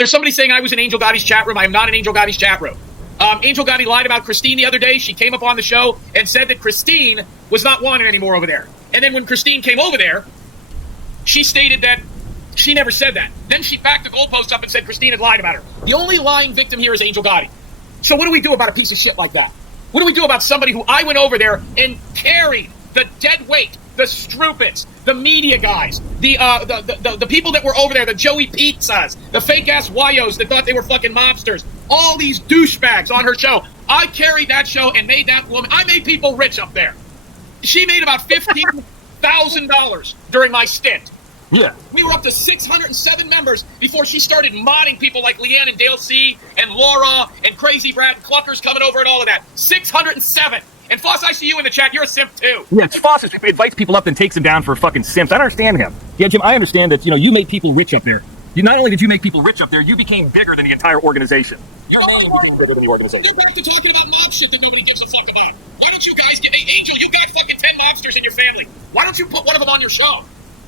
There's somebody saying I was in Angel Gotti's chat room. I am not in Angel Gotti's chat room. Angel Gotti lied about Christine the other day. She came up on the show and said that Christine was not wanted anymore over there. And then when Christine came over there, she stated that she never said that. Then she backed the goalpost up and said Christine had lied about her. The only lying victim here is Angel Gotti. So what do we do about a piece of shit like that? What do we do about somebody who I went over there and carried the dead weight, the Strupits, the media guys, the people that were over there, the Joey Pizzas, the fake-ass Wayos that thought they were fucking mobsters, all these douchebags on her show. I carried that show and made that woman, I made people rich up there. She made about $15,000 during my stint. Yeah. We were up to 607 members before she started modding people like Leanne and Dale C. and Laura and Crazy Brad and Cluckers coming over and all of that. 607. And Foss, I see you in the chat. You're a simp too. Yeah, Foss invites people up and takes them down for fucking simps. I don't understand him. Yeah, Jim, I understand that, you made people rich up there. Not only did you make people rich up there, you became bigger than the entire organization. Your name became bigger than the organization. You're back to talking about mob shit that nobody gives a fuck about. Why don't you guys give me Angel? You got fucking 10 mobsters in your family. Why don't you put one of them on your show?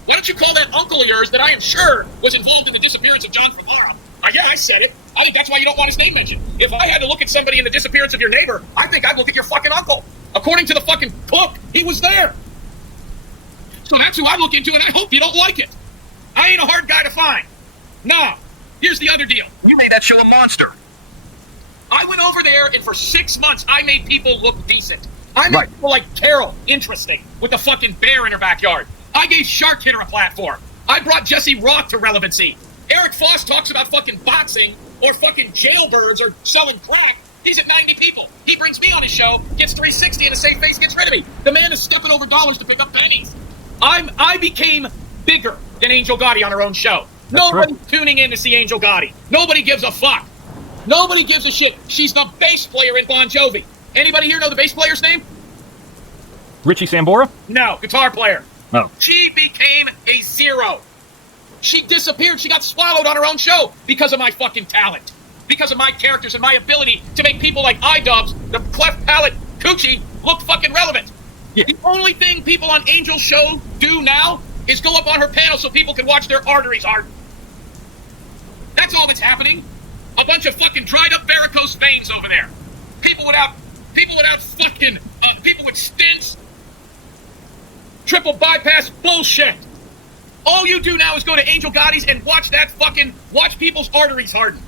Why don't you call that uncle of yours that I am sure was involved in the disappearance of John Famara? Yeah, I said it. I think that's why you don't want his name mentioned. If I had to look at somebody in the disappearance of your neighbor, I think I'd look at your fucking uncle. According to the fucking book, he was there. So that's who I look into, and I hope you don't like it. I ain't a hard guy to find. No. Here's the other deal. You made that show a monster. I went over there, and for 6 months, I made people look decent. I made people like Carol interesting with the fucking bear in her backyard. I gave Shark Hitter a platform. I brought Jesse Roth to relevancy. Eric Foss talks about fucking boxing or fucking jailbirds or selling crack. He's at 90 people. He brings me on his show, gets 360, and the same face gets rid of me. The man is stepping over dollars to pick up pennies. I became bigger than Angel Gotti on her own show. Nobody's tuning in to see Angel Gotti. Nobody gives a fuck. Nobody gives a shit. She's the bass player in Bon Jovi. Anybody here know the bass player's name? Richie Sambora? No, guitar player. Oh. She became a zero. She disappeared. She got swallowed on her own show because of my fucking talent. Because of my characters and my ability to make people like iDubbbz, the cleft palate Coochie, look fucking relevant. Yeah. The only thing people on Angel's show do now is go up on her panel so people can watch their arteries harden. That's all that's happening. A bunch of fucking dried up varicose veins over there. People without fucking, people with stents. Triple bypass bullshit. All you do now is go to Angel Gotti's and watch people's arteries harden.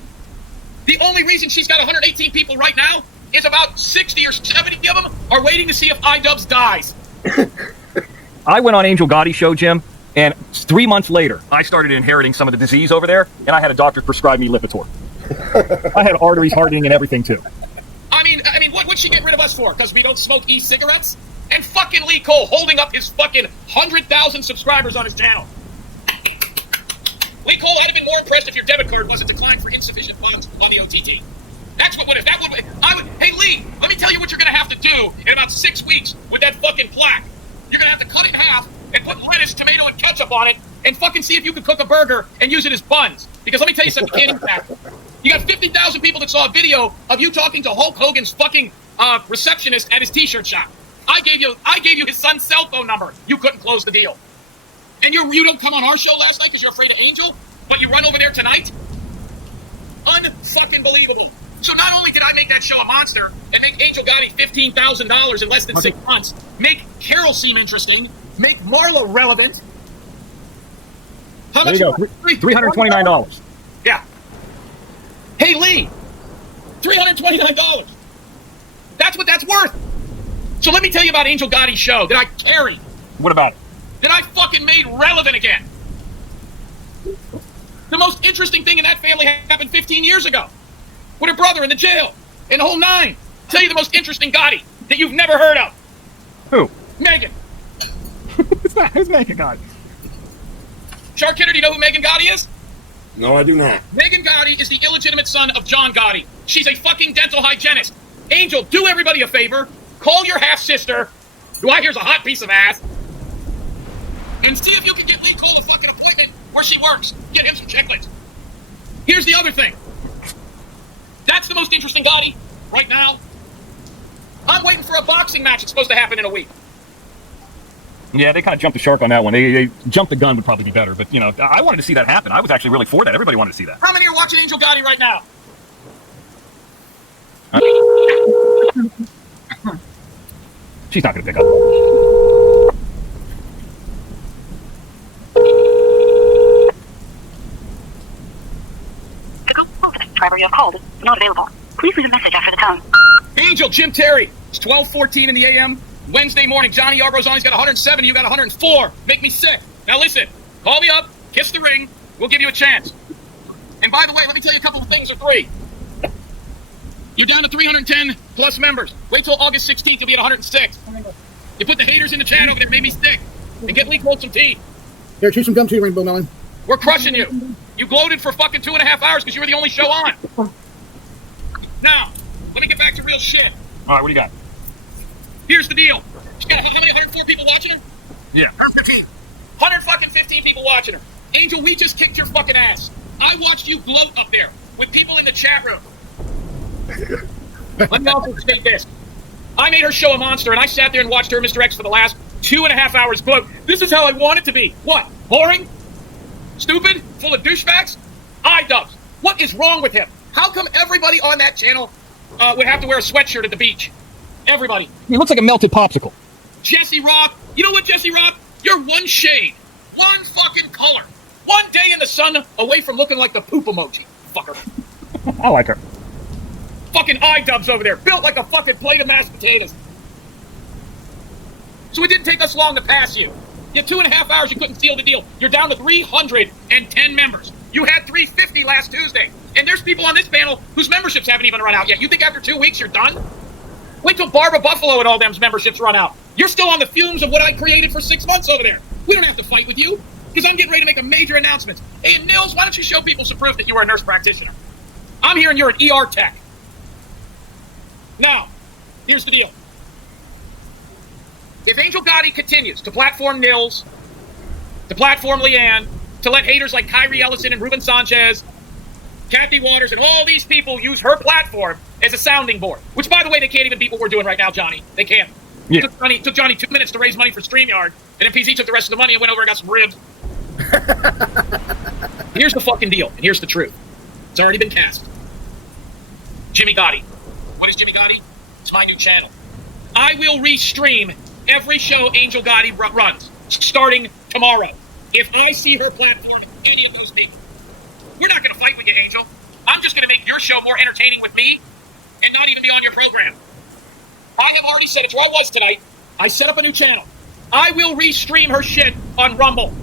The only reason she's got 118 people right now is about 60 or 70 of them are waiting to see if iDubbbz dies. I went on Angel Gotti's show, Jim, and 3 months later, I started inheriting some of the disease over there, and I had a doctor prescribe me Lipitor. I had arteries hardening and everything, too. I mean, what'd she get rid of us for? Because we don't smoke e-cigarettes? And fucking Lee Cole holding up his fucking 100,000 subscribers on his channel. Lee Cole, I'd have been more impressed if your debit card wasn't declined for insufficient funds on the OTT. That's what would have. Hey, Lee, let me tell you what you're going to have to do in about 6 weeks with that fucking plaque. You're going to have to cut it in half and put lettuce, tomato, and ketchup on it and fucking see if you can cook a burger and use it as buns. Because let me tell you something, you can't eat that. You got 50,000 people that saw a video of you talking to Hulk Hogan's fucking receptionist at his t-shirt shop. I gave you his son's cell phone number. You couldn't close the deal. And you don't come on our show last night because you're afraid of Angel, but you run over there tonight? Un-fucking believable. So not only did I make that show a monster and make Angel Gotti $15,000 in less than 6 months, make Carol seem interesting, make Marla relevant. How there much you go, $329. Yeah. Hey, Lee, $329. That's what that's worth. So let me tell you about Angel Gotti's show that I carried. What about it? That I fucking made relevant again. The most interesting thing in that family happened 15 years ago. With her brother in the jail. And the whole nine. I'll tell you the most interesting Gotti that you've never heard of. Who? Megan. Who's Megan Gotti? Shark Hitter, do you know who Megan Gotti is? No, I do not. Megan Gotti is the illegitimate son of John Gotti. She's a fucking dental hygienist. Angel, do everybody a favor. Call your half-sister, who I hear's a hot piece of ass, and see if you can get Lee Cole a fucking appointment where she works. Get him some chiclets. Here's the other thing. That's the most interesting Gotti right now. I'm waiting for a boxing match. It's supposed to happen in a week. Yeah, they kind of jumped the shark on that one. They jumped the gun would probably be better, but you know, I wanted to see that happen. I was actually really for that. Everybody wanted to see that. How many are watching Angel Gotti right now? She's not going to pick up. Driver you have called is not available. Please leave a message after the tone. Angel, Jim Terry. It's 12:14 in the a.m. Wednesday morning. Johnny Yarborough's on. He's got 107. You got 104. Make me sick. Now listen. Call me up. Kiss the ring. We'll give you a chance. And by the way, let me tell you a couple of things or three. You're down to 310 plus members. Wait till August 16th. You'll be at 106. You put the haters in the chat over there. Made me sick. And get Lee Cold some tea. Here, chew some gum to you, Rainbow Melon. We're crushing you. You gloated for fucking 2.5 hours because you were the only show on. Now, let me get back to real shit. All right, what do you got? Here's the deal. She got how many? 104 people watching her? Yeah. 115 people watching her. Angel, we just kicked your fucking ass. I watched you gloat up there with people in the chat room. Let me also state this. I made her show a monster, and I sat there and watched her, Mr. X, for the last 2.5 hours gloat. This is how I want it to be. What? Boring? Stupid? Full of douchebags? iDubbbz. What is wrong with him? How come everybody on that channel would have to wear a sweatshirt at the beach? Everybody. He looks like a melted popsicle. Jesse Rock. You know what, Jesse Rock? You're one shade. One fucking color. One day in the sun away from looking like the poop emoji. Fucker. I like her. Fucking iDubbbz over there. Built like a fucking plate of mashed potatoes. So it didn't take us long to pass you. You had 2.5 hours, you couldn't seal the deal. You're down to 310 members. You had 350 last Tuesday. And there's people on this panel whose memberships haven't even run out yet. You think after 2 weeks you're done? Wait till Barbara Buffalo and all them's memberships run out. You're still on the fumes of what I created for 6 months over there. We don't have to fight with you, because I'm getting ready to make a major announcement. Hey, Nils, why don't you show people some proof that you are a nurse practitioner? I'm hearing you're an ER tech. Now, here's the deal. If Angel Gotti continues to platform Nils, to platform Leanne, to let haters like Kyrie Ellison and Ruben Sanchez, Kathy Waters, and all these people use her platform as a sounding board, which, by the way, they can't even beat what we're doing right now, Johnny. They can't. Yeah. It took Johnny 2 minutes to raise money for StreamYard, and then PZ took the rest of the money and went over and got some ribs. Here's the fucking deal, and here's the truth. It's already been cast. Jimmy Gotti. What is Jimmy Gotti? It's my new channel. I will restream every show Angel Gotti runs, starting tomorrow. If I see her platform any of those people. We're not going to fight with you, Angel. I'm just going to make your show more entertaining with me and not even be on your program. I have already said it. Your all was tonight. I set up a new channel. I will restream her shit on Rumble.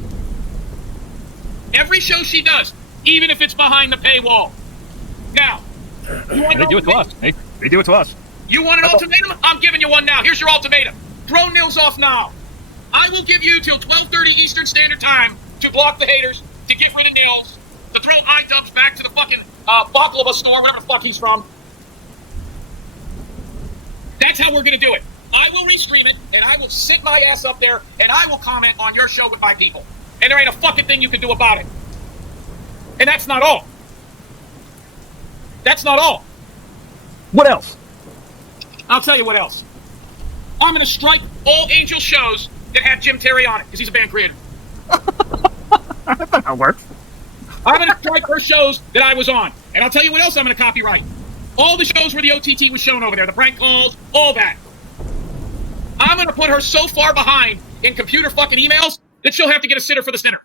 Every show she does, even if it's behind the paywall. Now, you want They do it to us. They do it to us. You want an ultimatum? I'm giving you one now. Here's your ultimatum. Throw Nils off now. I will give you till 12:30 Eastern Standard Time to block the haters, to get rid of Nils, to throw iDubbbz back to the fucking baklava store, whatever the fuck he's from. That's how we're going to do it. I will restream it, and I will sit my ass up there, and I will comment on your show with my people. And there ain't a fucking thing you can do about it. And that's not all. That's not all. What else? I'll tell you what else. I'm going to strike all Angel shows that have Jim Terry on it, because he's a band creator. That's not how it works. I'm going to strike her shows that I was on. And I'll tell you what else I'm going to copyright. All the shows where the OTT was shown over there, the prank calls, all that. I'm going to put her so far behind in computer fucking emails that she'll have to get a sitter for the center.